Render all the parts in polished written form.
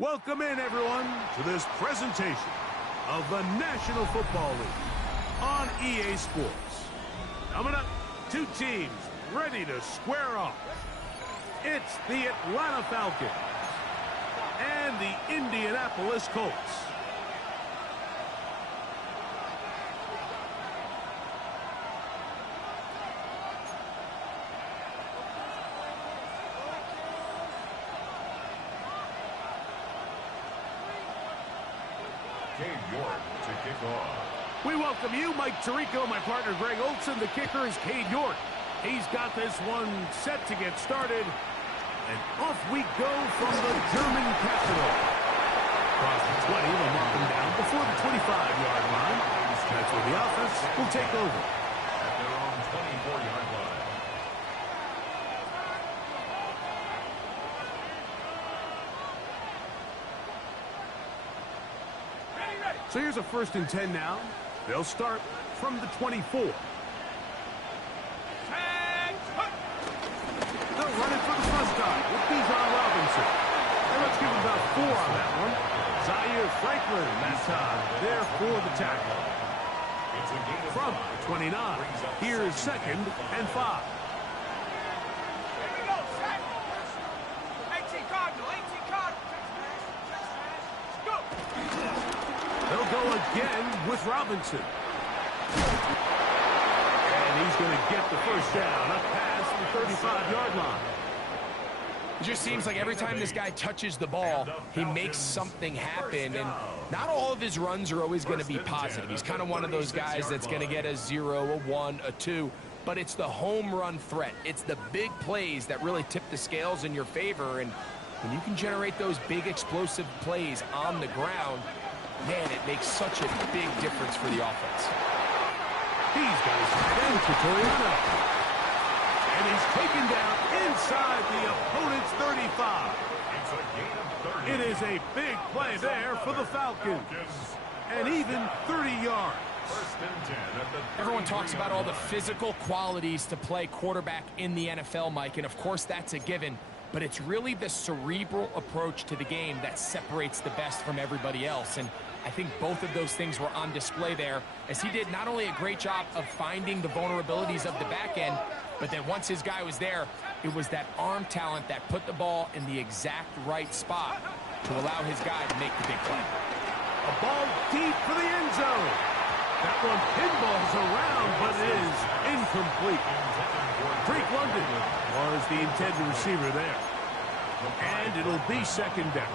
Welcome in, everyone, to this presentation of the National Football League on EA Sports. Coming up, two teams ready to square off. It's the Atlanta Falcons and the Indianapolis Colts. To kick off. We welcome you, Mike Tirico, my partner Greg Olson. The kicker is Cade York. He's got this one set to get started. And off we go from the German capital. Across the 20, they'll mark him down before the 25-yard line. That's where the offense will take over. At their own 24-yard line. So here's a 1st and 10 now. They'll start from the 24. They'll run it for the first time with Bijan Robinson. And let's give him about 4 on that one. Zaire Franklin that time there for the tackle. From the 29, here's 2nd and 5. They'll go again with Robinson. And he's going to get the first down up past the 35-yard line. It just seems like every time this guy touches the ball, he makes something happen. And not all of his runs are always going to be positive. He's kind of one of those guys that's going to get a 0, a 1, a 2. But it's the home run threat. It's the big plays that really tip the scales in your favor. And when you can generate those big explosive plays on the ground, man, it makes such a big difference for the offense. He's got his tight end to Toriano. And he's taken down inside the opponent's 35. It's a gain of 30. It is a big play there for the Falcons. And even 30 yards. 1st and 10 at the Everyone talks about all the physical qualities to play quarterback in the NFL, Mike, and of course that's a given. But it's really the cerebral approach to the game that separates the best from everybody else. And I think both of those things were on display there, as he did not only a great job of finding the vulnerabilities of the back end, but then once his guy was there, it was that arm talent that put the ball in the exact right spot to allow his guy to make the big play. A ball deep for the end zone. That one pinballs around, but it is incomplete. Drake London was the intended receiver there. And it'll be 2nd down.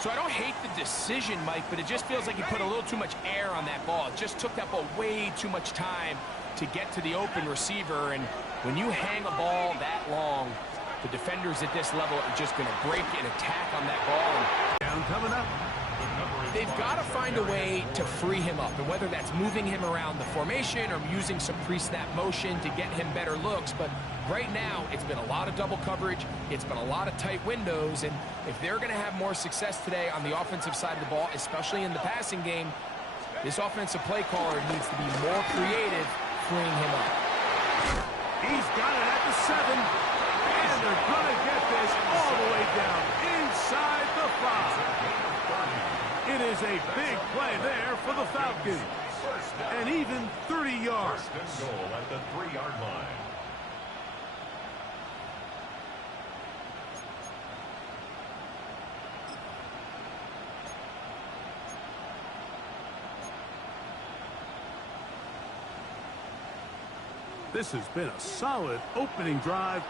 So I don't hate the decision, Mike, but it just feels like he put a little too much air on that ball. It just took that ball way too much time to get to the open receiver. And when you hang a ball that long, the defenders at this level are just going to break and attack on that ball. Down coming up. They've got to find a way to free him up, and whether that's moving him around the formation or using some pre-snap motion to get him better looks. But right now, it's been a lot of double coverage. It's been a lot of tight windows, and if they're going to have more success today on the offensive side of the ball, especially in the passing game, this offensive play caller needs to be more creative freeing him up. He's got it at the 7, and they're going to get this all the way down inside the 5. It is a big play there for the Falcons. And even 30 yards. 1st and goal at the 3-yard line. This has been a solid opening drive.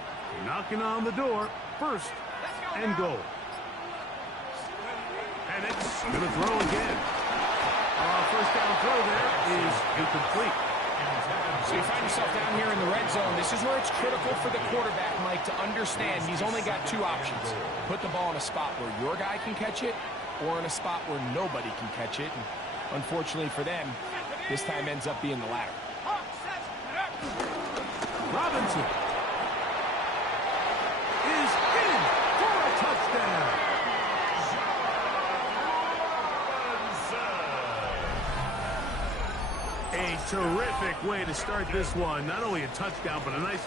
Knocking on the door. 1st and goal. And it's going to throw again. 1st down throw there is incomplete. So you find yourself down here in the red zone. This is where it's critical for the quarterback, Mike, to understand he's only got 2 options. Put the ball in a spot where your guy can catch it, or in a spot where nobody can catch it. And unfortunately for them, this time ends up being the latter. Robinson is in for a touchdown. A terrific way to start this one. Not only a touchdown, but a nice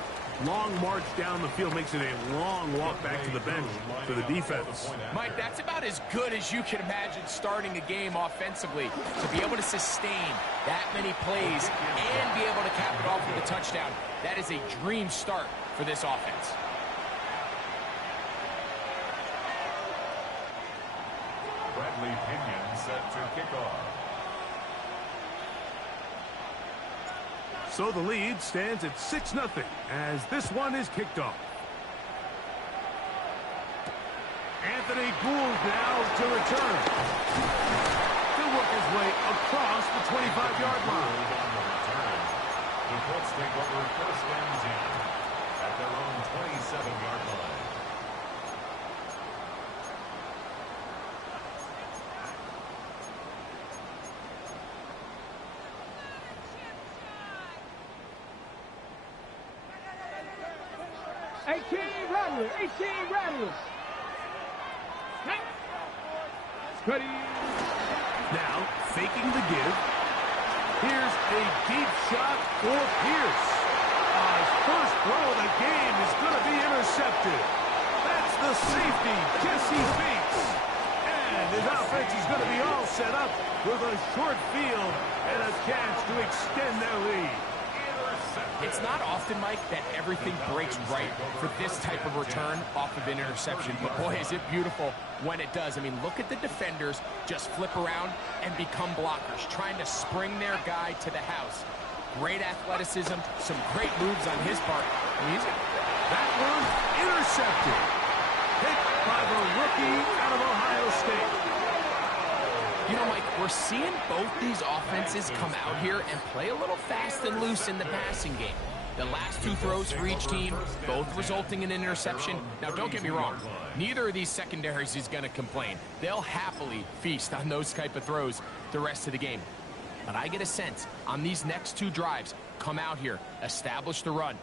long march down the field makes it a long walk back to the bench for the defense. Mike, that's about as good as you can imagine starting a game offensively. To be able to sustain that many plays and be able to cap it off with a touchdown, that is a dream start for this offense. Bradley Pinion set to kick off. So the lead stands at 6-0 as this one is kicked off. Anthony Gould now to return. To work his way across the 25-yard line. The Colts take over first and 10 at their own 27-yard line. Rattlers. Ready. Now, faking the give. Here's a deep shot for Pierce. His first throw of the game is going to be intercepted. That's the safety, Jesse Bates. And his offense is going to be all set up with a short field and a chance to extend their lead. It's not often, Mike, that everything breaks right for this type of return off of an interception. But, boy, is it beautiful when it does. I mean, look at the defenders just flip around and become blockers, trying to spring their guy to the house. Great athleticism, some great moves on his part. That one intercepted. Picked by the rookie out of Ohio State. You know, Mike, we're seeing both these offenses come out here and play a little fast and loose in the passing game. The last two throws for each team, both resulting in an interception. Now, don't get me wrong. Neither of these secondaries is going to complain. They'll happily feast on those type of throws the rest of the game. But I get a sense on these next two drives, come out here, establish the run,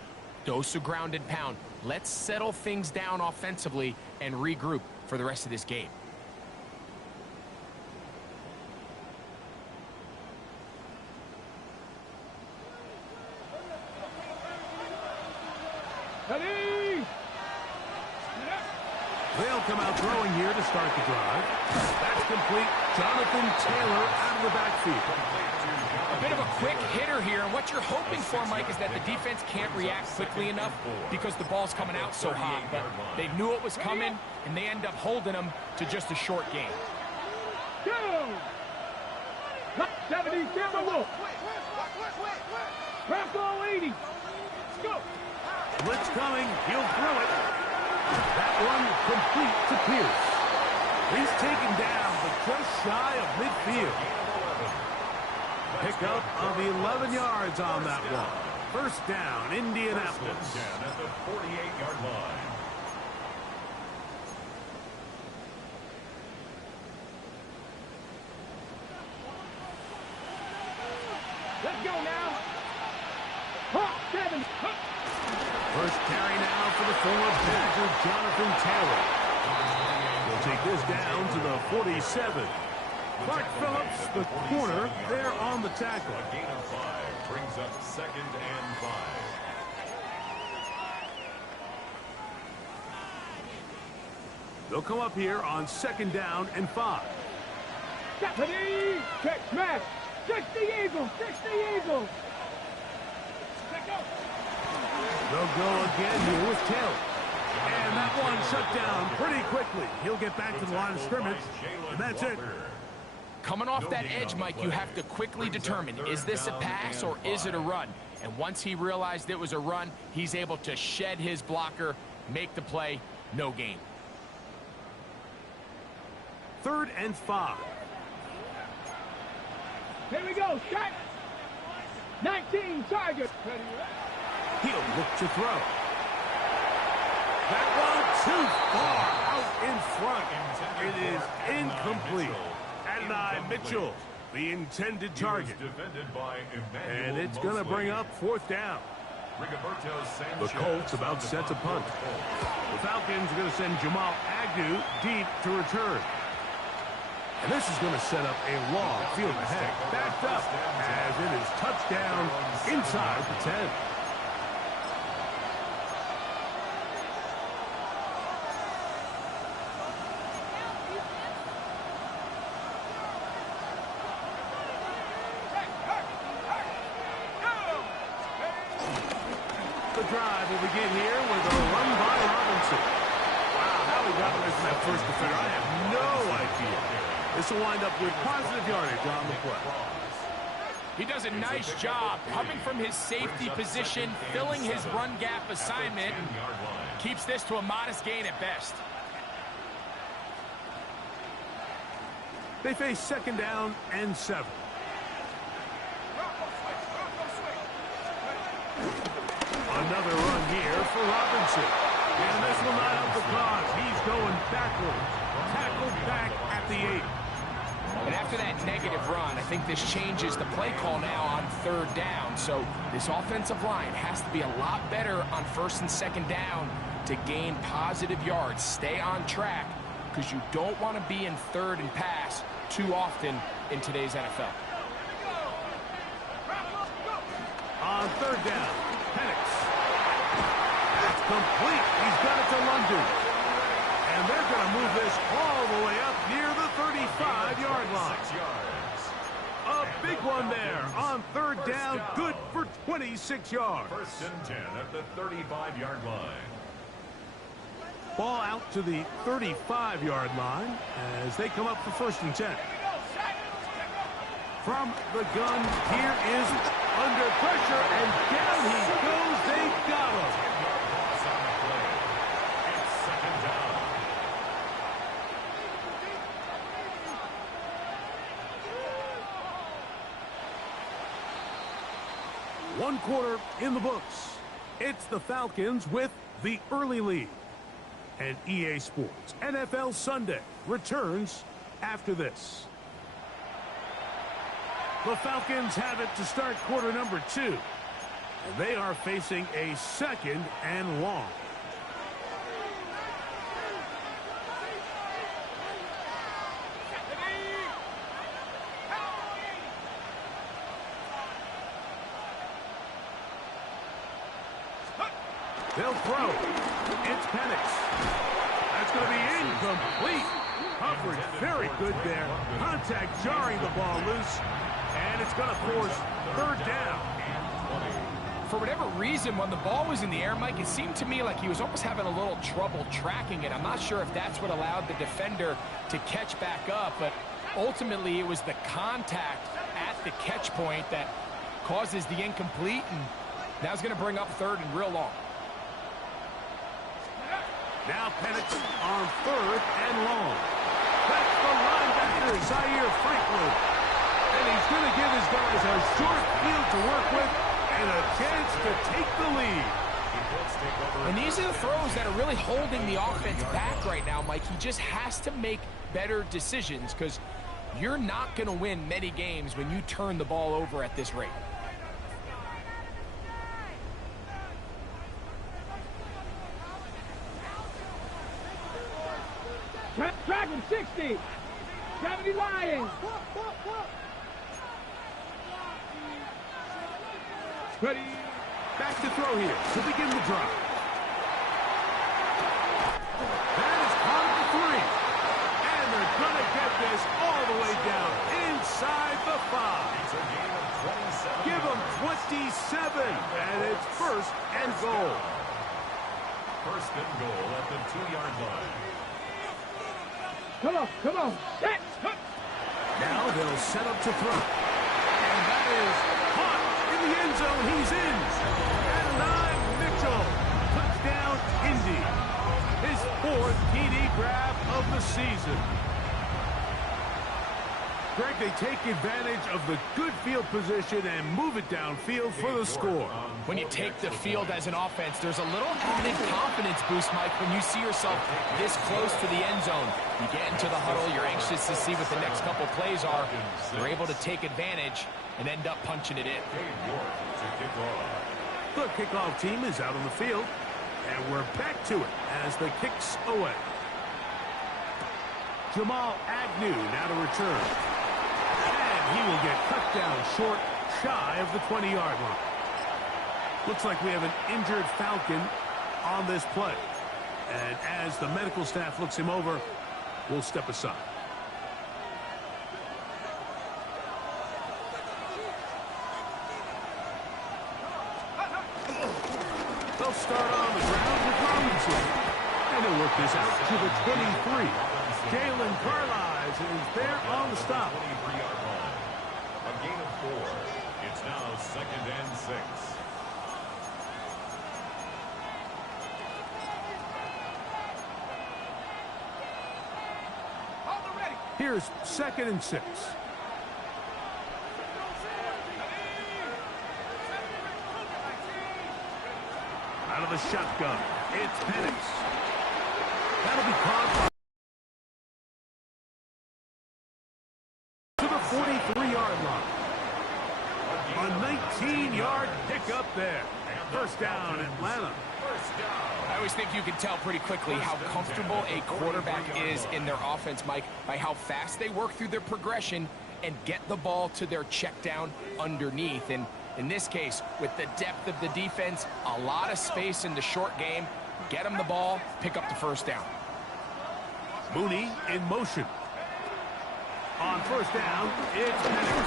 dose of ground and pound. Let's settle things down offensively and regroup for the rest of this game. They'll come out throwing here to start the drive. That's complete. Jonathan Taylor out of the backfield. A bit of a quick hitter here, and what you're hoping for, Mike, is that the defense can't react quickly enough because the ball's coming out so hot. But they knew it was coming, and they end up holding them to just a short game. Go! 70, Timberwolf. Rambo 80. Let's go. Blitz coming. He'll throw it. That one complete to Pierce. He's taken down, but just shy of midfield. Pickup of 11 yards on that one. First down, Indianapolis. 10 at the 48-yard line. Let's go now. Hawk 7. First carry now for the former Badger, Jonathan Taylor. We'll take this down to the 47. Clark Phillips, the corner, there on the tackle. A gain of 5 brings up 2nd and 5. They'll come up here on 2nd down and 5. Stephanie, check smash. 60 Eagles, 60 Eagles. They'll go again here with Taylor. And that one shut down pretty quickly. He'll get back to the line of scrimmage, and that's it. Coming off that edge, Mike, you have to quickly determine, is this a pass or is it a run? And once he realized it was a run, he's able to shed his blocker, make the play, no gain. 3rd and 5. Here we go, shot. 19 Chargers. He'll look to throw. That one too far out in front. It is incomplete. Adonai Mitchell, the intended target. And it's going to bring up 4th down. The Colts about set to punt. The Falcons are going to send Jamal Agnew deep to return. And this is going to set up a long field ahead. Backed up as it is touchdown inside the 10. The drive will begin here with a run by Robinson. Wow, how he got away from that first defender, I have no idea. This will wind up with positive yardage on the play. He does a nice job coming from his safety position, filling his run gap assignment. Keeps this to a modest gain at best. They face 2nd down and 7. Another run here for Robinson. And this will not help the cause. He's going backwards. Tackled back at the 8. And after that negative run, I think this changes the play call now on 3rd down. So this offensive line has to be a lot better on 1st and 2nd down to gain positive yards. Stay on track because you don't want to be in 3rd and pass too often in today's NFL. On 3rd down, Penix. That's complete. He's got it to London. And they're going to move this all the way up near the 35-yard line. A big one there on 3rd down. Good for 26 yards. 1st and 10 at the 35-yard line. Ball out to the 35-yard line as they come up for 1st and 10. From the gun, here is under pressure, and down he goes. They got him. It's 2nd down. One quarter in the books. It's the Falcons with the early lead. And EA Sports NFL Sunday returns after this. The Falcons have it to start quarter number 2. And they are facing a 2nd and long. They'll throw. It's Penix. That's going to be incomplete. Coverage very good there. Contact jarring the ball loose. And it's going to force 3rd down. For whatever reason, when the ball was in the air, Mike, it seemed to me like he was almost having a little trouble tracking it. I'm not sure if that's what allowed the defender to catch back up, but ultimately it was the contact at the catch point that causes the incomplete, and now it's going to bring up 3rd and real long. Now Penix on 3rd and long. That's the linebacker, Zaire Franklin. And he's going to give his guys a short field to work with and a chance to take the lead. And these are the throws that are really holding the offense back right now, Mike. He just has to make better decisions because you're not going to win many games when you turn the ball over at this rate. Dragon 60. 70 Lions. Ready. Back to throw here to begin the drive. That is caught at the 3. And they're going to get this all the way down inside the 5. It's a gain of 27. Give them 27. And it's 1st and goal. 1st and goal at the 2-yard line. Come on. Set. Now they'll set up to throw. And that is caught in the end zone. He's in. Adonai Mitchell. Touchdown, Indy. His 4th TD grab of the season. Greg, they take advantage of the good field position and move it downfield for the score. When you take the field as an offense, there's a little added confidence boost, Mike, when you see yourself this close to the end zone. You get into the huddle, you're anxious to see what the next couple plays are. You're able to take advantage and end up punching it in. The kickoff team is out on the field, and we're back to it as the kicks away. Jamal Agnew now to return. And he will get cut down short, shy of the 20-yard line. Looks like we have an injured Falcon on this play. And as the medical staff looks him over, we'll step aside. They'll start on the ground with Robinson. And they'll work this out to the 23. Jalen Carlisle is there on the stop. 23-yard line. A gain of 4. It's now 2nd and 6. Here's 2nd and 6. Out of the shotgun, it's Penix. That'll be caught to the 43-yard line. A 19-yard pickup there. First down, Atlanta. I always think you can tell pretty quickly how comfortable a quarterback is in their offense, Mike, by how fast they work through their progression and get the ball to their check down underneath. And in this case, with the depth of the defense, a lot of space in the short game, get them the ball, pick up the first down. Mooney in motion. On first down, it's Penix.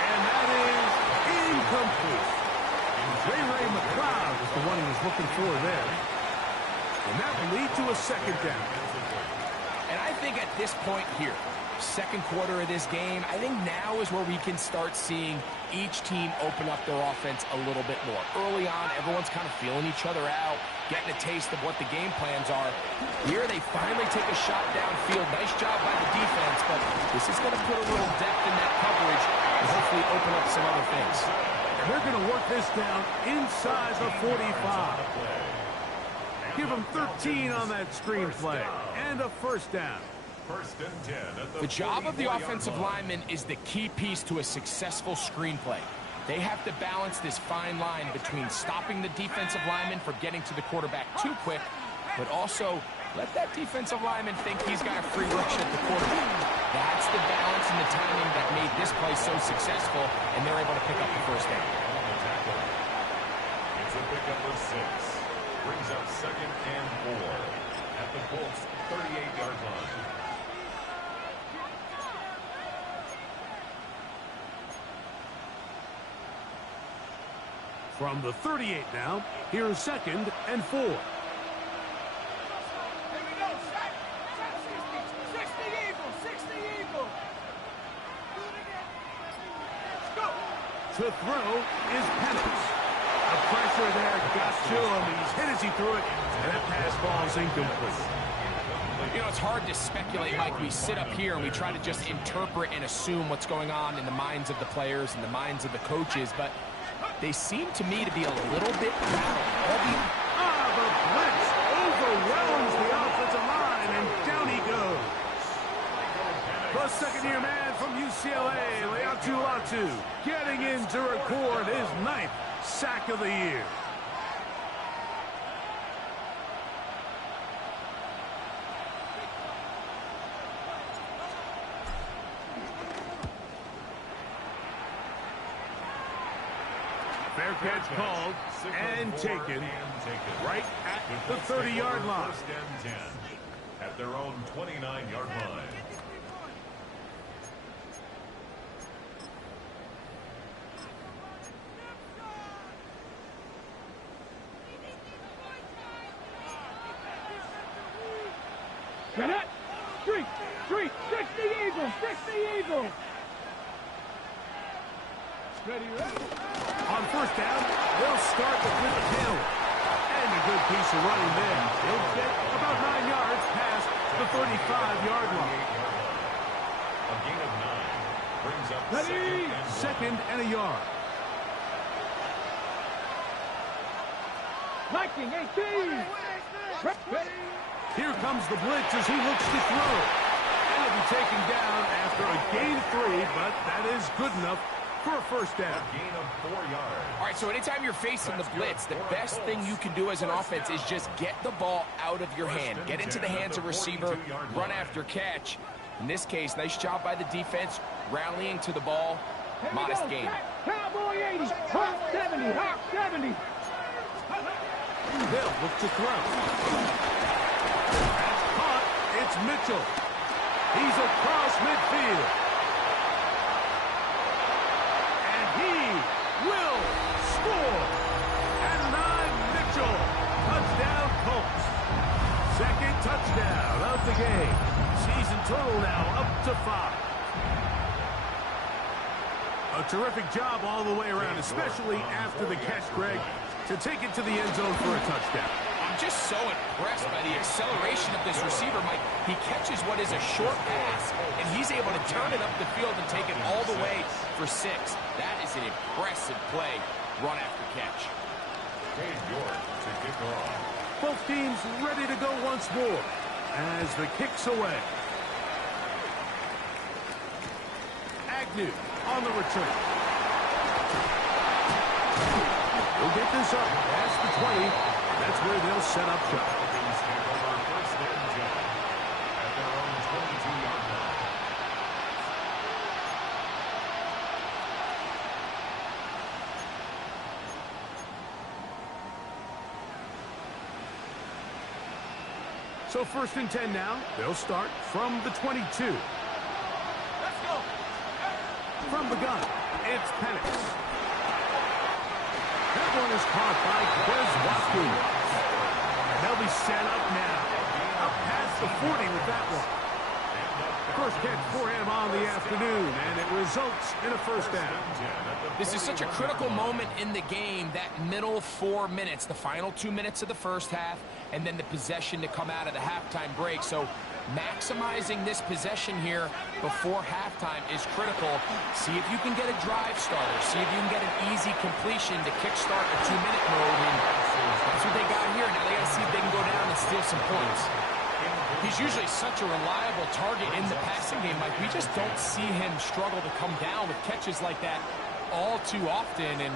And that is incomplete. Ray McLeod is the one he was looking for there. And that will lead to a second down. And I think at this point here, second quarter of this game, I think now is where we can start seeing each team open up their offense a little bit more. Early on, everyone's kind of feeling each other out, getting a taste of what the game plans are. Here they finally take a shot downfield. Nice job by the defense, but this is going to put a little depth in that coverage and hopefully open up some other things. And they're going to work this down inside the 45. Give them 13 on that screen play and a first down. First and 10 at The job of the offensive lineman is the key piece to a successful screenplay. They have to balance this fine line between stopping the defensive lineman from getting to the quarterback too quick, but also let that defensive lineman think he's got a free rush at the quarterback. That's the balance and the timing that made this play so successful, and they're able to pick up the first down. It's a pickup of 6. Brings up 2nd and 4 at the Colts 38-yard line. From the 38 now, here's 2nd and 4. To throw is Penix. The pressure there got to him. He's hit as he threw it, and that pass ball's incomplete. You know, it's hard to speculate, Mike. We sit up here and we try to just interpret and assume what's going on in the minds of the players and the minds of the coaches, but they seem to me to be a little bit rattled. The blitz overwhelms the offensive line, and down he goes. The second-year man from UCLA, Latu, getting in to record his 9th sack of the year. Fair catch called and taken right at the 30-yard line. First and 10 at their own 29-yard line. Cannot. Street. 60 Eagles. 60 Eagles. Ready. On first down, they'll start with the penalty. And a good piece of running there. He'll get about 9 yards past the 35-yard line. A gain of 9 brings up Ready. Second and a yard. Viking 18. Ready. Here comes the blitz as he looks to throw. And he'll be taken down after a gain of 3, but that is good enough for a first down. A gain of 4 yards. All right, so anytime you're facing the blitz, the best thing you can do as an offense is just get the ball out of your hand. Get into the hands of receiver, run after catch. In this case, nice job by the defense, rallying to the ball. Modest gain. Cowboy 80. Hawk 70. Hawk 70. They'll look to throw. That's caught. It's Mitchell. He's across midfield. And he will score. to 5. A terrific job all the way around, especially after the catch, Greg, to take it to the end zone for a touchdown. I'm just so impressed by the acceleration of this receiver, Mike. He catches what is a short pass, and he's able to turn it up the field and take it all the way for 6. That is an impressive play, run after catch. Cade York to kick off. Both teams ready to go once more as the kick's away. Agnew on the return. We'll get this up past the 20. That's where they'll set up shop. Falcons take over first and 10 at their own 22-yard line. So first and 10 now. They'll start from the 22. Let's go. From the gun, it's Penix. That one is caught by Quez Watkins. And they'll be set up now. Up past the 40 with that one. First catch for him on the afternoon, and it results in a first down. This is such a critical moment in the game, that middle 4 minutes, the final 2 minutes of the first half, and then the possession to come out of the halftime break. So maximizing this possession here before halftime is critical. See if you can get a drive starter. See if you can get an easy completion to kickstart a 2-minute mode. And that's what they got here. Now they got to see if they can go down and steal some points. He's usually such a reliable target in the passing game. Like, we just don't see him struggle to come down with catches like that all too often. And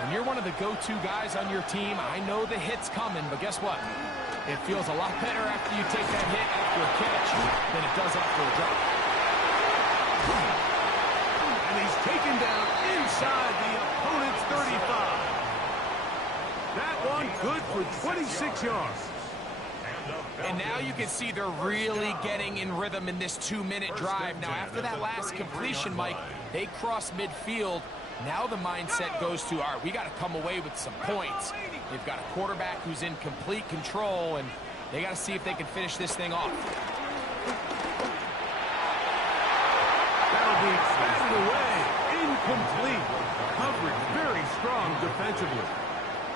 when you're one of the go-to guys on your team, I know the hit's coming, but guess what? It feels a lot better after you take that hit after a catch than it does after a drop. And he's taken down inside the opponent's 35. That one good for 26 yards. And now you can see they're really getting in rhythm in this 2-minute drive. Now, after that last completion, Mike, they cross midfield. Now the mindset goes to, all right, we got to come away with some points. They've got a quarterback who's in complete control, and they got to see if they can finish this thing off. That'll be batted away. Incomplete. Coverage very strong defensively.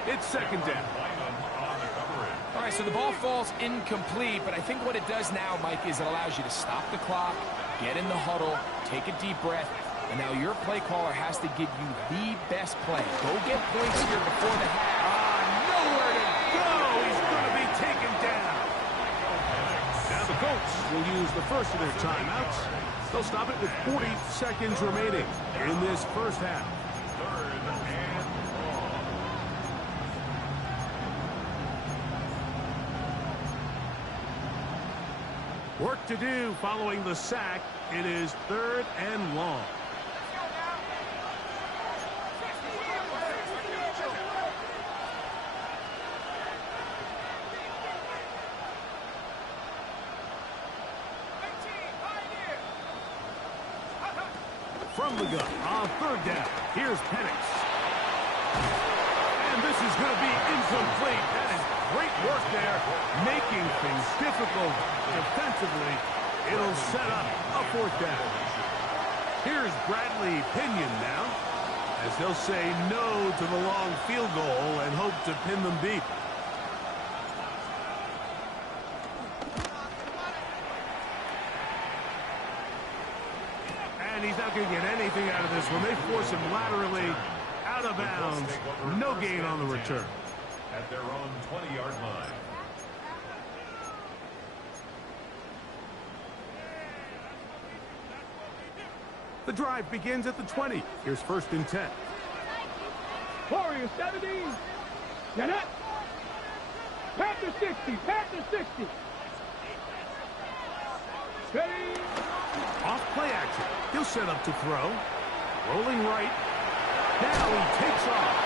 It's second down. All right, so the ball falls incomplete, but I think what it does now, Mike, is it allows you to stop the clock, get in the huddle, take a deep breath, and now your play caller has to give you the best play. Go get points here before the half. Nowhere to go. He's going to be taken down. Now the Colts will use the first of their timeouts. They'll stop it with 40 seconds remaining in this first half. Work to do following the sack. It is 3rd and long. From the gun on 3rd down. Here's Penix. And this is going to be incomplete. That is great work there, making things difficult defensively. It'll set up a 4th down. Here's Bradley Pinion now, as they'll say no to the long field goal and hope to pin them deep. And he's not going to get anything out of this one. They force him laterally out of bounds. No gain on the return. At their own 20-yard line. The drive begins at the 20. Here's 1st and 10. Warriors 70. Get up. Panther 60. Panther 60. Ready. Off play action. He'll set up to throw. Rolling right. Now he takes off.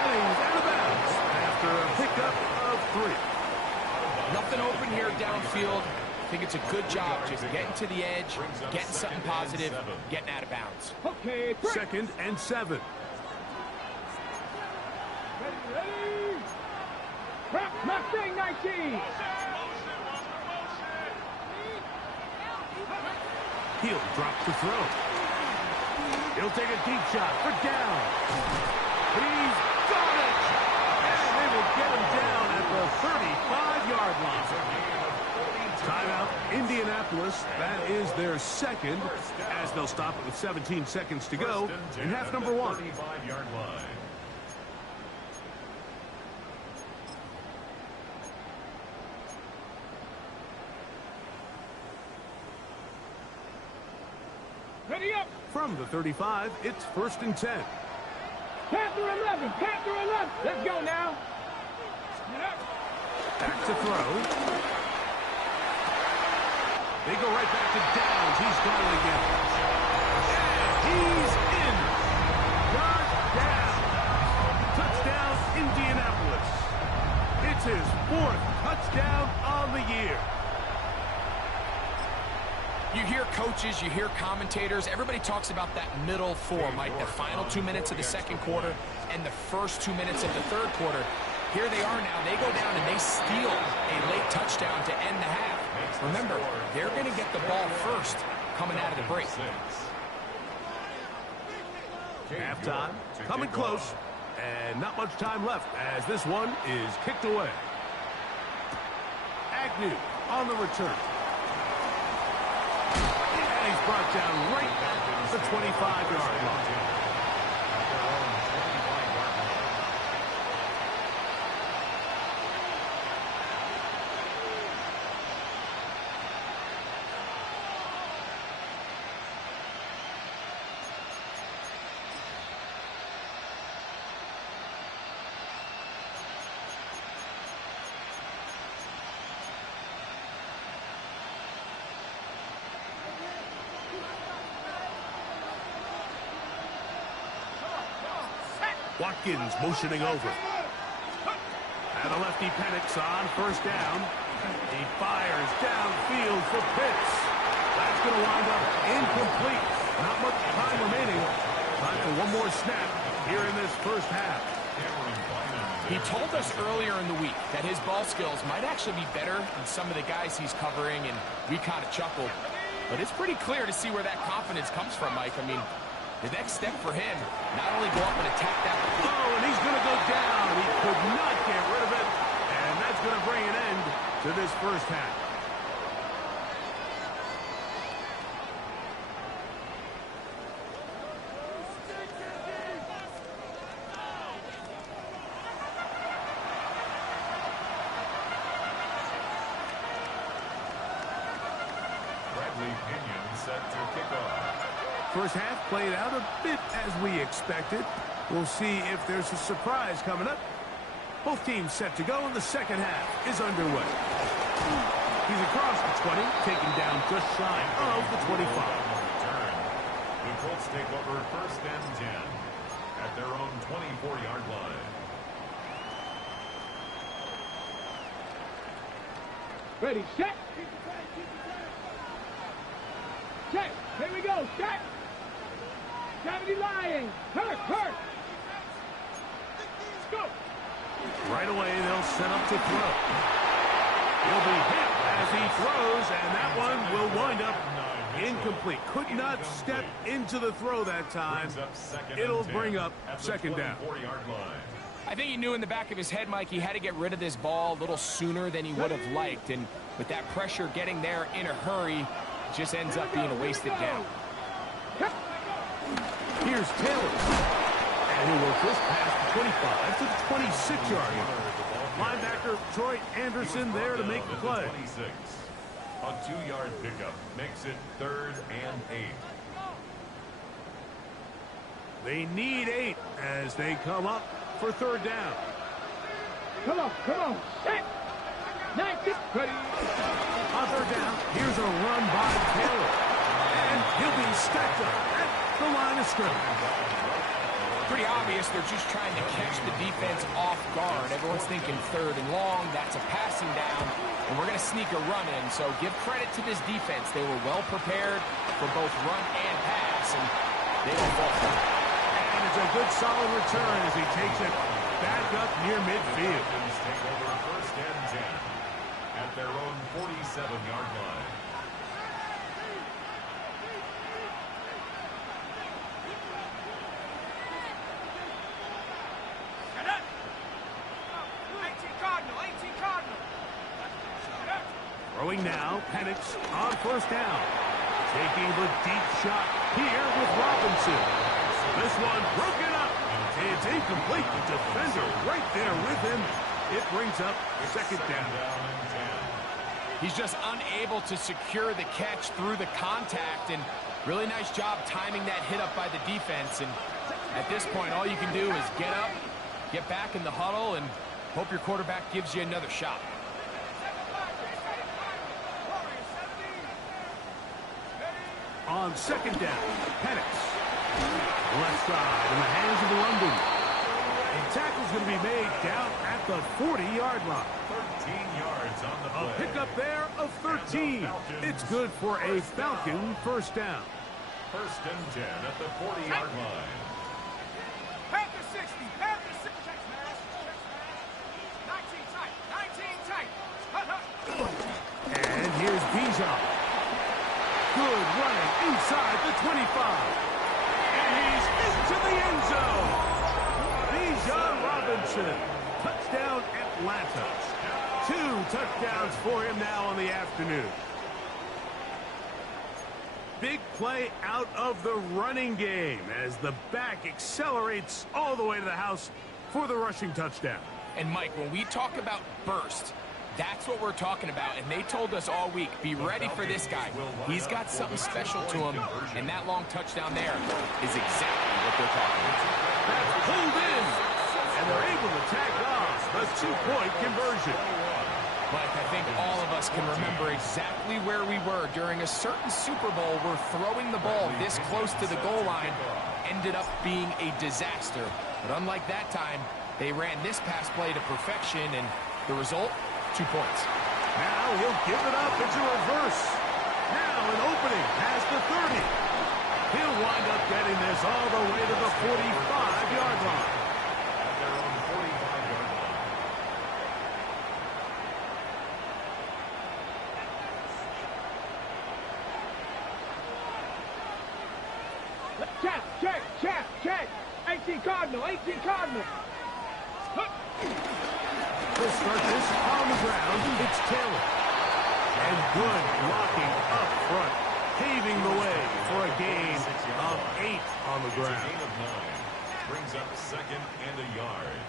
And he's out of bounds after a pickup of 3. Nothing open here downfield. I think it's a good job just getting to the edge, getting something positive, getting out of bounds. Okay. 2nd and 7. Ready. Mustang 19. He'll drop the throw. He'll take a deep shot for down. He's got it! And they will get him down at the 35-yard line. Timeout, Indianapolis. That is their second, as they'll stop it with 17 seconds to go in half number one. 35-yard line. Ready up. From the 35, it's 1st and 10. Panther 11. Panther 11. Let's go now. Back to throw. They go right back to Downs. He's got it again. And he's in. Got down. Touchdown, Indianapolis. It's his 4th touchdown on the year. You hear coaches, you hear commentators, everybody talks about that middle four, Mike, the final 2 minutes of the second quarter and the first 2 minutes of the third quarter. Here they are now. They go down and they steal a late touchdown to end the half. Remember, they're going to get the ball first coming out of the break. Halftime, coming close, and not much time left as this one is kicked away. Agnew on the return. And he's brought down right at the 25-yard line. Watkins motioning over. And the lefty panics on 1st down. He fires downfield for Pitts. That's going to wind up incomplete. Not much time remaining. Time for one more snap here in this first half. He told us earlier in the week that his ball skills might actually be better than some of the guys he's covering, and we kind of chuckled. But it's pretty clear to see where that confidence comes from, Mike. I mean, the next step for him, not only go up and attack that. Oh, and he's going to go down. He could not get rid of it. And that's going to bring an end to this first half. First half played out a bit as we expected. We'll see if there's a surprise coming up. Both teams set to go, and the second half is underway. He's across the 20, taken down just shy of the 25. The Colts take over 1st and 10 at their own 24-yard line. Ready, set. Set. Here we go. Set. Gravity lying. Hurt. Let's go. Right away, they'll set up to throw. He'll be hit as he throws, and that one will wind up incomplete. Could not step into the throw that time. It'll bring up 2nd down. I think he knew in the back of his head, Mike, he had to get rid of this ball a little sooner than he would have liked. And with that pressure getting there in a hurry, it just ends up being a wasted down. Here's Taylor. And he'll work this past the 25 to the 26-yard line. Linebacker Troy Anderson there to make the play. A 2-yard pickup makes it 3rd and 8. They need 8 as they come up for 3rd down. Come on. Set. 19. Ready. On 3rd down, here's a run by Taylor. And he'll be stacked up at the line of scrimmage. Pretty obvious they're just trying to catch the defense off guard. Everyone's thinking 3rd and long. That's a passing down, and we're going to sneak a run in. So give credit to this defense. They were well prepared for both run and pass, and they don't fall for it. And it's a good solid return as he takes it back up near midfield. Take over 1st and 10 at their own 47-yard line. Throwing now, Penix on first down. Taking the deep shot here with Robinson. This one broken up. It's incomplete. The defender right there with him. It brings up second down. He's just unable to secure the catch through the contact, and really nice job timing that hit up by the defense. And at this point, all you can do is get up, get back in the huddle, and hope your quarterback gives you another shot. On second down, Penix. Left side in the hands of the London. A tackle's going to be made down at the 40-yard line. 13 yards on the play. A pickup there of 13. It's good for a Falcon first down. First and 10 at the 40-yard line. Half the 60. Half the 60. Check smash. Check smash. 19 tight. 19 tight. And here's Bijan. Good running inside the 25. And he's into the end zone. Bijan Robinson. Touchdown Atlanta. 2 touchdowns for him now on the afternoon. Big play out of the running game as the back accelerates all the way to the house for the rushing touchdown. And Mike, when we talk about burst, that's what we're talking about, and they told us all week, be ready for this guy. He's got something special to him, and that long touchdown there is exactly what they're talking about. That's pulled in, and they're able to tack off the 2-point conversion. Mike, I think all of us can remember exactly where we were during a certain Super Bowl where throwing the ball this close to the goal line ended up being a disaster. But unlike that time, they ran this pass play to perfection, and the result, 2 points. Now he'll give it up. It's a reverse. Now an opening past the 30. He'll wind up getting this all the way to the 45-yard line. At their own 45-yard line. Check. 18 Cardinal. To start this on the ground, it's Taylor. And good blocking up front, paving the way for a gain of 8 on the It's a ground. gain of 9. Brings up second and a yard.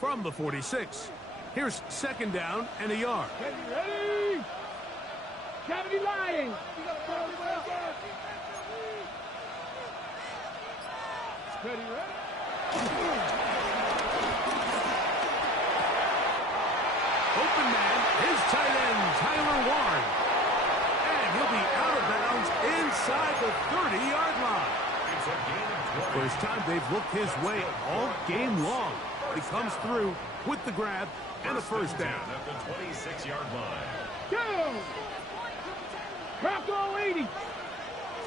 From the 46, here's second down and a yard. Ready? Cavity lying. Ready? Open man, his tight end, Tyler Warren. And he'll be out of bounds inside the 30-yard line. It's a gain of 20. First time they've looked his way all game long. He comes through with the grab and a first down. At the 26-yard line. Down. Bronco 80. Let's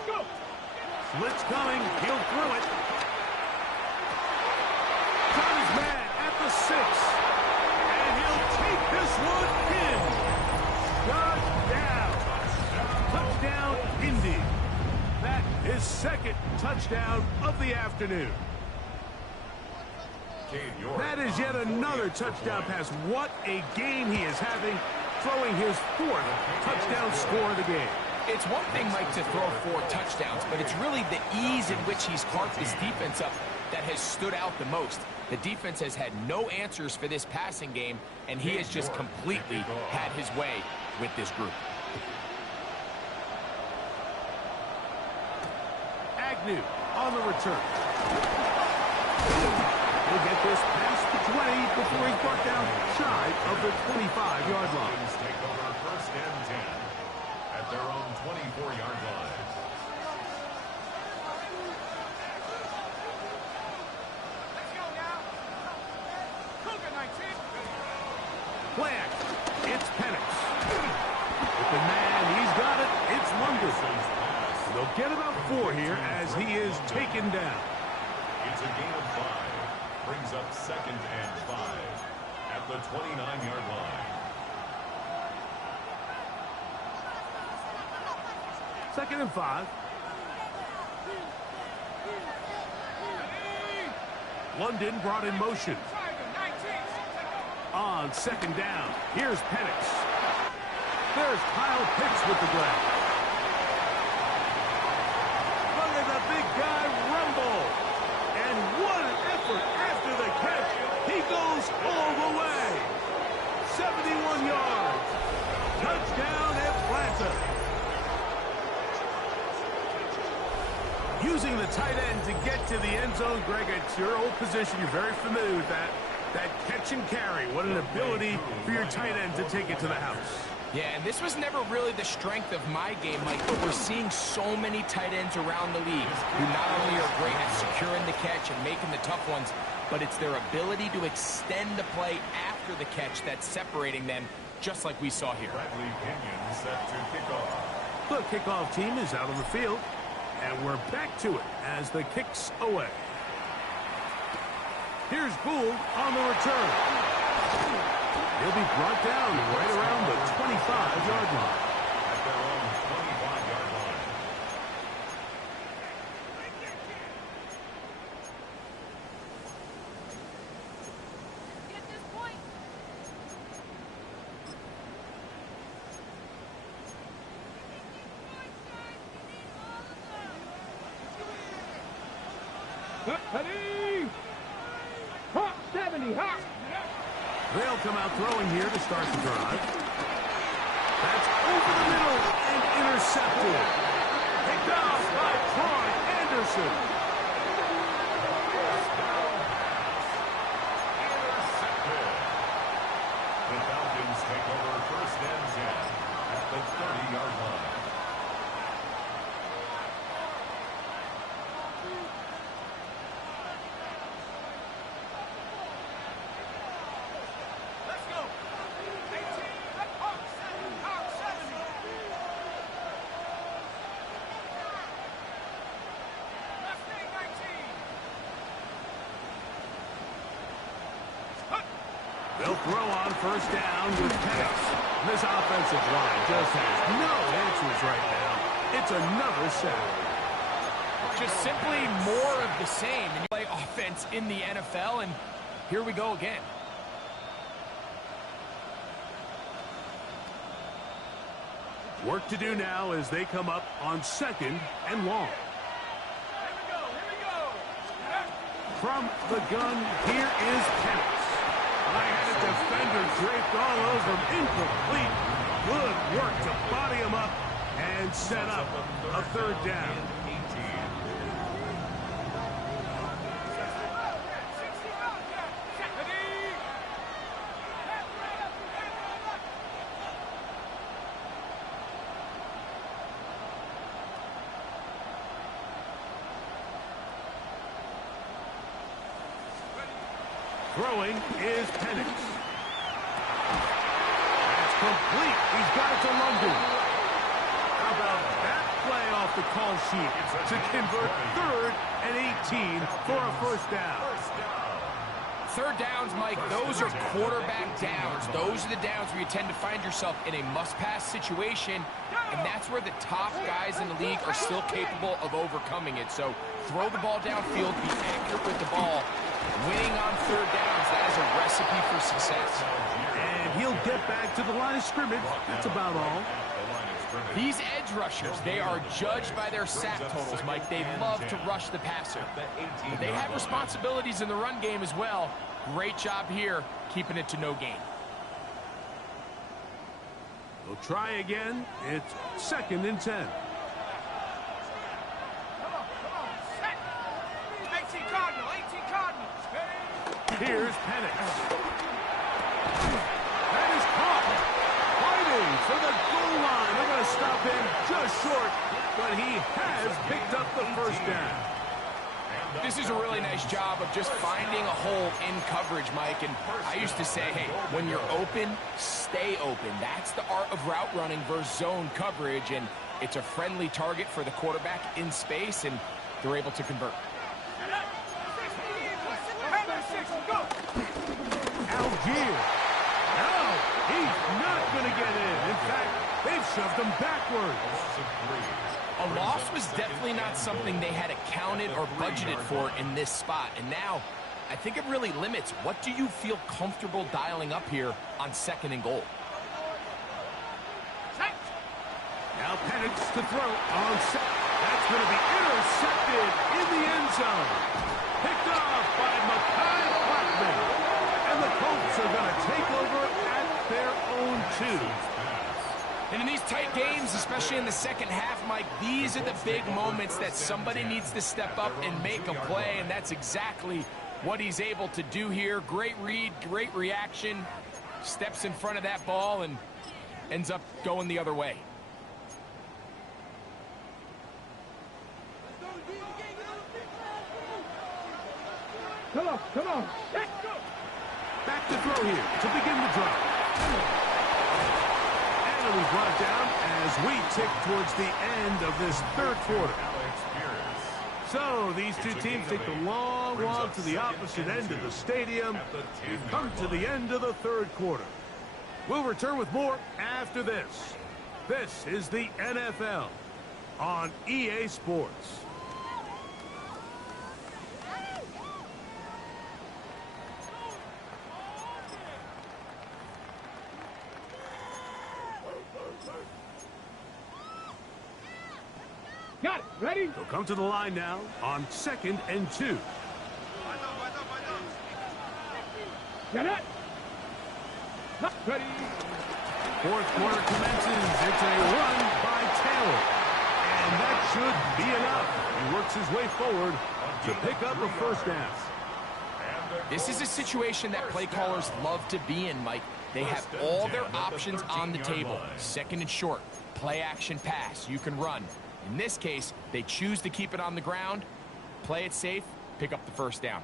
go. Blitz coming. He'll throw it. Got his man at the 6. And he'll take this one in. Touchdown, Indy. That is second touchdown of the afternoon. That is yet another touchdown pass. What a game he is having, throwing his 4th touchdown score of the game. It's one thing, Mike, to throw 4 touchdowns, but it's really the ease in which he's carved this defense up that has stood out the most. The defense has had no answers for this passing game, and he has just completely had his way with this group. Agnew on the return. He'll get this past the 20 before he's brought down shy of the 25-yard line. Falcons take over first and 10 at their own 24-yard line. Let's go now. Cougar 19. Play action. It's Penix. Open man, he's got it. It's London. They'll get about 4 here as he is taken down. It's a gain of 5. Brings up second and 5 at at the 29-yard line. Second and 5. London brought in motion. On second down, here's Penix. There's Kyle Pitts with the grab. Look at the big guy rumble. And what an effort after the catch. He goes all the way. 71 yards. Touchdown Atlanta. Using the tight end to get to the end zone, Greg, it's your old position. You're very familiar with that. That catch and carry. What an ability for your tight end to take it to the house. Yeah, and this was never really the strength of my game, Mike, but we're seeing so many tight ends around the league who not only are great at securing the catch and making the tough ones, but it's their ability to extend the play after the catch that's separating them, just like we saw here. Bradley Pinion set to kick off. The kickoff team is out on the field, and we're back to it as the kick's away. Here's Gould on the return. He'll be brought down right around the 25-yard line. At their own 25-yard line. Get this point. Ready? Hop, 70, hop. They'll come out throwing here to start the drive. That's over the middle and intercepted. Picked off by Troy Anderson. Intercepted. The Falcons take over first and 10 at the 30-yard line. They'll throw on first down with Penix. This offensive line just has no answers right now. It's another sack. Just simply more of the same. And you play offense in the NFL, and here we go again. Work to do now as they come up on second and long. From the gun, here is Penix. I had a defender draped all over him. Incomplete. Good work to body him up and set up a third down. Throwing is Penix. That's complete. He's got it to London. How about that play off the call sheet to convert 3rd and 18 for a first down. Third downs, Mike, those are quarterback downs. Those are the downs where you tend to find yourself in a must-pass situation, and that's where the top guys in the league are still capable of overcoming it. So throw the ball downfield, be accurate with the ball. Winning on third downs, that is a recipe for success. And he'll get back to the line of scrimmage. That's about all. These edge rushers, they are judged by their sack totals, Mike. They love to rush the passer. But they have responsibilities in the run game as well. Great job here, keeping it to no gain. They'll try again. It's 2nd and 10. Here's Penix. That is caught. Fighting for the goal line. They're going to stop him just short, but he has picked up the first down. This is a really nice job of just finding a hole in coverage, Mike. And I used to say, hey, when you're open, stay open. That's the art of route running versus zone coverage. And it's a friendly target for the quarterback in space, and they're able to convert. Algier gear. No, he's not going to get in. In fact, they've shoved him backwards. A loss was definitely not something they had accounted or budgeted for in this spot. And now, I think it really limits. What do you feel comfortable dialing up here on 2nd and goal? Now Penix to throw on set. That's going to be intercepted in the end zone. Picked off by Mekhi Blackman. And the Colts are going to take over at their own 2. And in these tight games, especially in the second half, Mike, these are the big moments that somebody needs to step up and make a play, and that's exactly what he's able to do here. Great read, great reaction, steps in front of that ball and ends up going the other way. Come on, come on. Let's go. Back to throw here to begin the drive. And it'll be brought down as we tick towards the end of this 3rd quarter. So these two teams take the long walk to the opposite end of the stadium. We've come to the end of the 3rd quarter. We'll return with more after this. This is the NFL on EA Sports. Got it. Ready? They'll come to the line now on 2nd and 2. Get it. Ready. 4th quarter commences. It's a run by Taylor. And that should be enough. He works his way forward to pick up a 1st down. This is a situation that play callers love to be in, Mike. They have all their options on the table. 2nd and short, play action pass. You can run. In this case, they choose to keep it on the ground, play it safe, pick up the 1st down.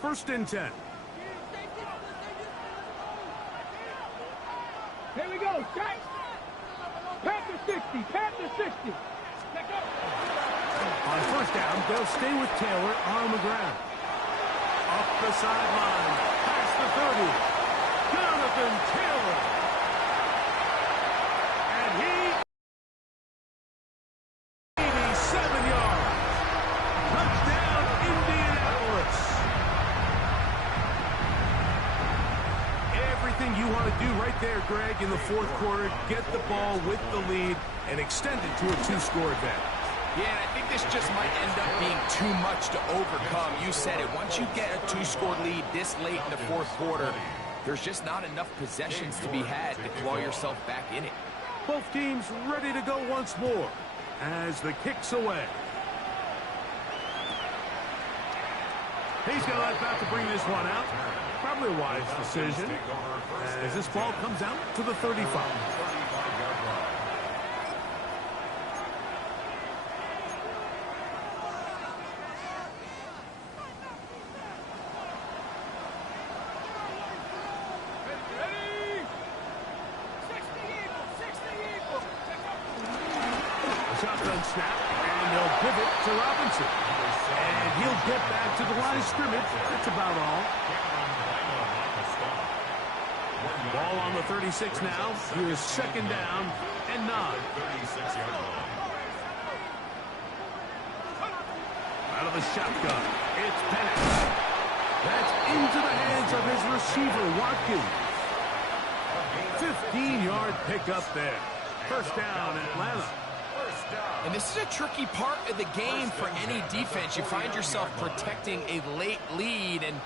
First and 10. Here we go. Strike. Panther 60. Panther 60. Let go. On 1st down, they'll stay with Taylor on the ground. Up the sideline, past the 30. Jonathan Taylor. And he 87 yards. Touchdown, Indianapolis. Everything you want to do right there, Greg, in the 4th quarter. Get the ball with the lead and extend it to a 2-score advantage. Yeah, and I think this just might end up being too much to overcome. You said it. Once you get a 2-score lead this late in the 4th quarter, there's just not enough possessions to be had to claw yourself back in it. Both teams ready to go once more as the kick's away. He's going to about to bring this one out. Probably a wise decision as this ball comes out to the 35. Snap, and they'll give it to Robinson. And he'll get back to the line of scrimmage. That's about all. Ball on the 36 now. Here's 2nd down and 9. Out of the shotgun, it's Penix. That's into the hands of his receiver, Watkins. 15-yard pickup there. 1st down, Atlanta. And this is a tricky part of the game for any defense. You find yourself protecting a late lead, and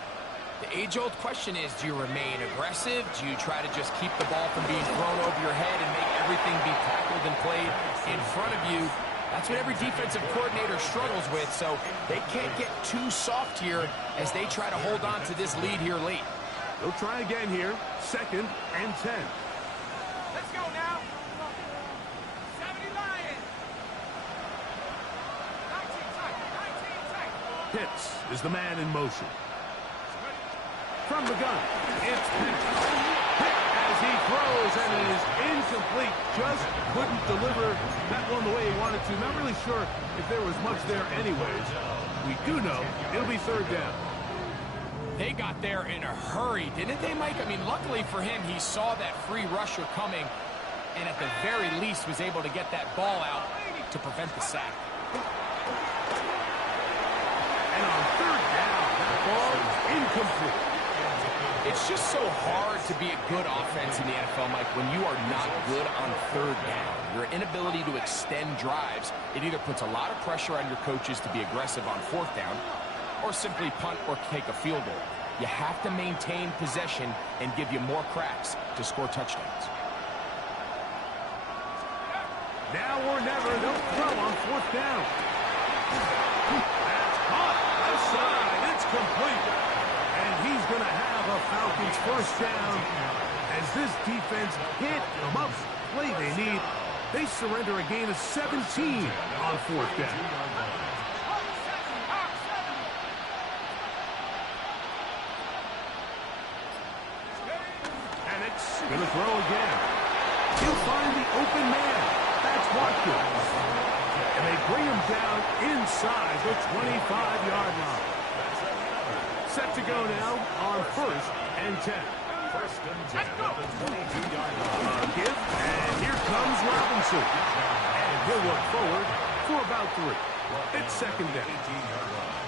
the age-old question is, do you remain aggressive? Do you try to just keep the ball from being thrown over your head and make everything be tackled and played in front of you? That's what every defensive coordinator struggles with, so they can't get too soft here as they try to hold on to this lead here late. They'll try again here, 2nd and 10. Let's go now. 70 Lions. 19 tight. Pitts is the man in motion. From the gun, it's Penix. Hit as he He throws, and it is incomplete. Just couldn't deliver that one the way he wanted to. Not really sure if there was much there anyways. We do know it'll be third down. They got there in a hurry, didn't they, Mike? I mean, luckily for him, he saw that free rusher coming, and at the very least was able to get that ball out to prevent the sack. And on third down, that ball is incomplete. It's just so hard to be a good offense in the NFL, Mike, when you are not good on third down. Your inability to extend drives, it either puts a lot of pressure on your coaches to be aggressive on fourth down or simply punt or take a field goal. You have to maintain possession and give you more cracks to score touchdowns. Now or never, they'll throw on fourth down. That's caught. Left side. It's complete. And he's going to have a Falcons first down. As this defense hit them up, play they need. They surrender a gain of 17 on fourth down. And it's going to throw again. He'll find the open man. That's Watkins. And they bring him down inside the 25-yard line. Set to go now on first and 10. First and 10 at the 22-yard line. Give, and here comes Robinson. And he'll look forward for about 3. It's second down. 18-yard line.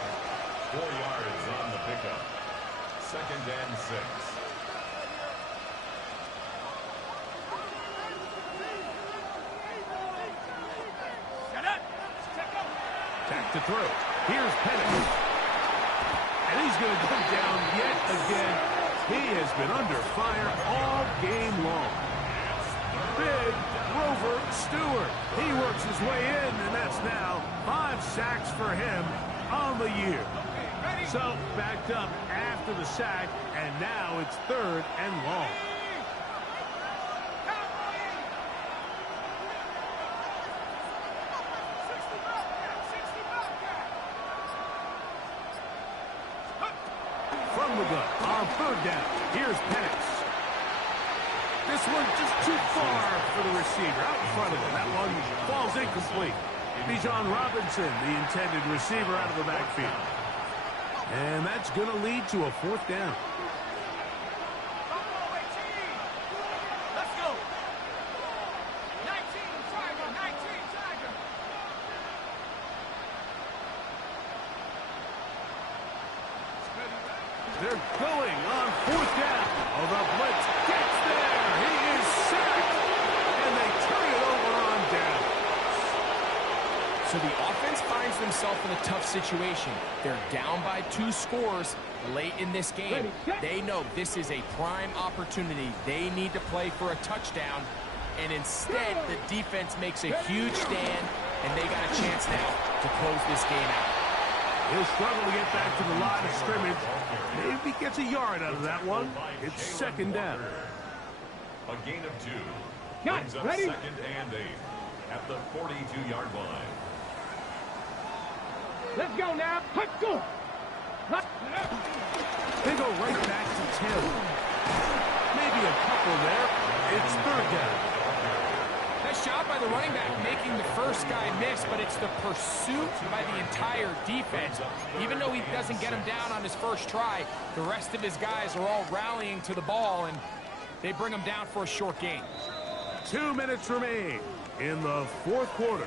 4 yards on the pickup. Second and 6. Back to throw. Here's Penix. And he's going to go down yet again. He has been under fire all game long. Big Rover Stewart. He works his way in, and that's now 5 sacks for him on the year. So backed up after the sack, and now it's third and long. From the gun on third down. Here's Penix. This one just too far for the receiver. Out in front of him. That one falls incomplete. Bijan Robinson, the intended receiver, out of the backfield. And that's going to lead to a fourth down. Let's go. 19, Tiger, 19, Tiger. They're going on fourth down. Oh, the blitz gets there. He is sacked. And they turn it over on down. So the offense finds themselves in a tough situation. They're down by 2 scores late in this game. They know this is a prime opportunity. They need to play for a touchdown. And instead, the defense makes a huge stand, and they got a chance now to close this game out. He'll struggle to get back to the line of scrimmage. Maybe gets a yard out of that one. It's second down. A gain of 2. Got Brings it. up Ready? second and 8 at the 42-yard line. Let's go now. Let's go. They go right back to 10. Maybe a couple there. It's third down. Nice job by the running back making the first guy miss, but it's the pursuit by the entire defense. Even though he doesn't get him down on his first try, the rest of his guys are all rallying to the ball, and they bring him down for a short gain. 2 minutes remain in the fourth quarter.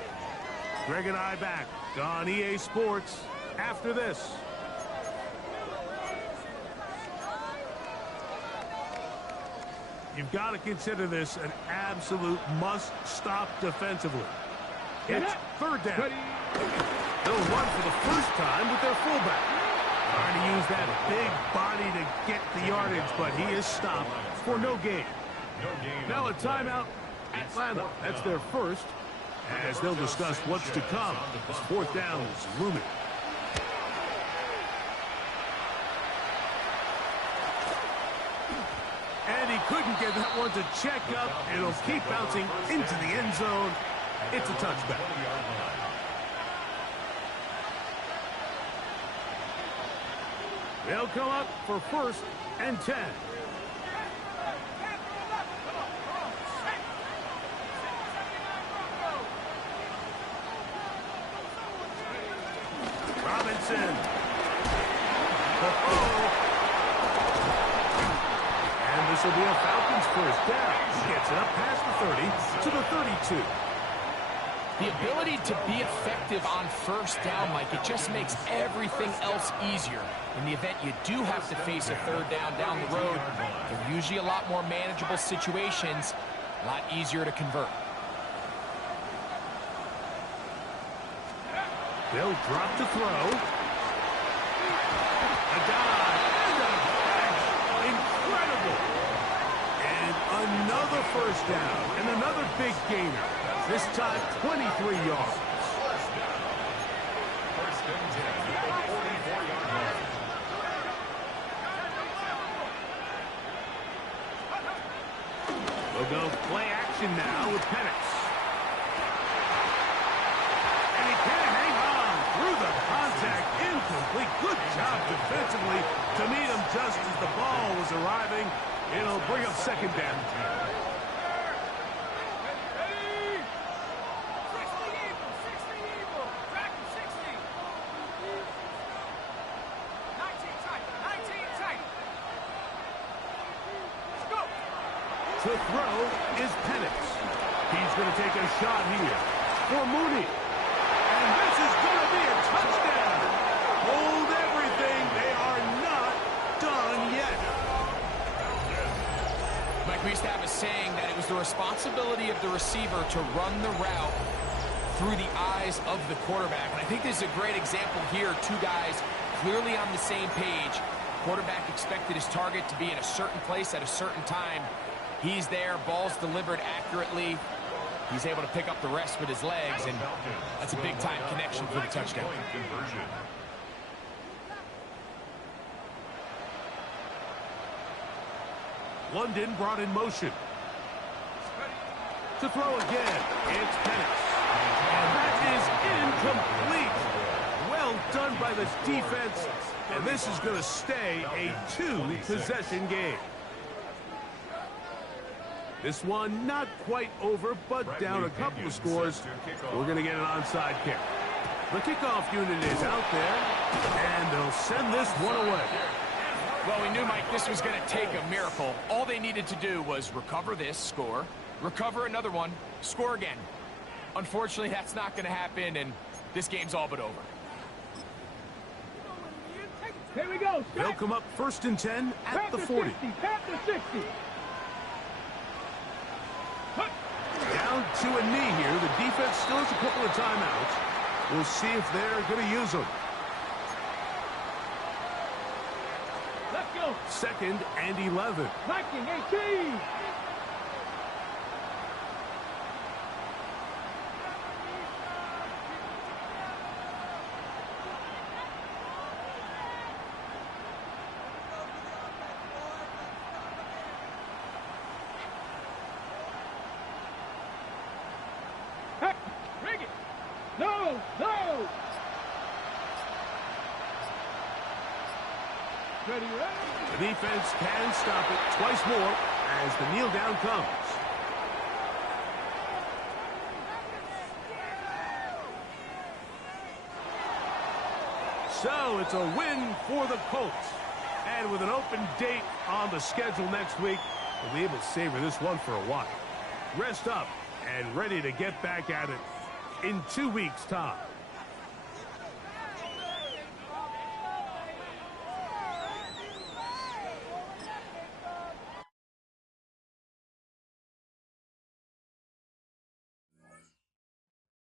Greg and I back on EA Sports after this. You've got to consider this an absolute must-stop defensively. It's third down. They'll run for the first time with their fullback. Trying to use that big body to get the yardage, but he is stopped for no gain. Now a timeout, Atlanta. That's their first, as they'll discuss what's to come. This fourth down is looming. And he couldn't get that one to check up. It'll keep bouncing into the end zone. It's a touchback. They'll come up for first and 10. Robinson. Oh. And this will be a Falcons first down. He gets it up past the 30 to the 32. The ability to be effective on first down, Mike, it just makes everything else easier. In the event you do have to face a third down the road, they're usually a lot more manageable situations, a lot easier to convert. They'll drop to throw. A dive and a catch. Incredible. And another first down and another big gainer. This time 23 yards. First and 10 at the 44-yard line. We'll go play action now with Penix. And he can hang on through the contact. Incomplete. Good job defensively to meet him just as the ball was arriving. It'll bring up second down. To throw is Penix. He's going to take a shot here for Mooney. And this is going to be a touchdown. Hold everything. They are not done yet. Mike, we used to have a saying that it was the responsibility of the receiver to run the route through the eyes of the quarterback. And I think this is a great example here. Two guys clearly on the same page. Quarterback expected his target to be in a certain place at a certain time. He's there, ball's delivered accurately. He's able to pick up the rest with his legs, and that's a big-time connection for the touchdown. London brought in motion. To throw again, it's Penix. And that is incomplete. Well done by the defense, and this is going to stay a two-possession game. This one not quite over, but down a couple of scores. We're going to get an onside kick. The kickoff unit is out there, and they'll send this one away. Well, we knew, Mike, this was going to take a miracle. All they needed to do was recover this, score, recover another one, score again. Unfortunately, that's not going to happen, and this game's all but over. Here we go. They'll come up first and 10 at the 40. 60, tap the 60. Down to a knee here. The defense still has a couple of timeouts. We'll see if they're going to use them. Let's go. Second and 11. Viking 18. No! No! Ready, ready. The defense can stop it twice more as the kneel down comes. So it's a win for the Colts. And with an open date on the schedule next week, we'll be able to savor this one for a while. Rest up and ready to get back at it in 2 weeks' time.